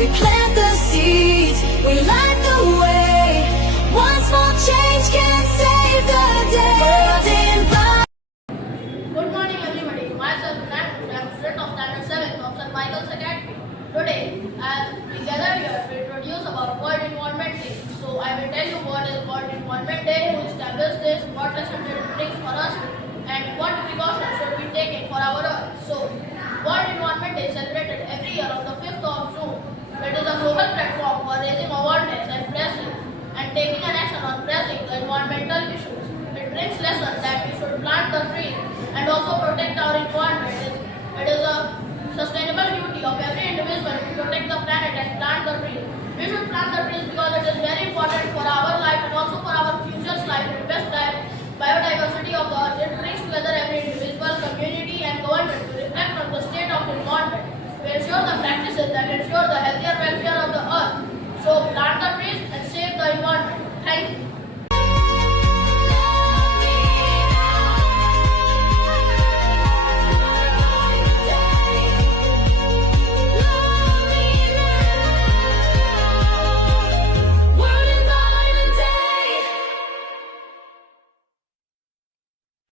We plant the seeds, we light the way. One small change can save the day. World environment. Good morning, everybody. Myself, I am student of Standard 7 of st.michael Academy. Today, as we gather here to introduce about World Environment Day. So, I will tell you what is World Environment Day, who established this, what lesson it brings for us, and what precautions should be taken for our Earth. So, World Environment Day is celebrated every year on the 5th of June. It is a global platform for raising awareness and pressing and taking an action on pressing the environmental issues. It brings lessons that we should plant the trees and also protect our environment. It is a sustainable duty of every individual to protect the planet and plant the trees. We should plant the trees because it is very important for our life and also for our future's life. It best biodiversity of the earth. It brings together every individual, community and government to reflect on the state of the environment, to ensure the practices that ensure the healthier welfare of the earth. So plant the trees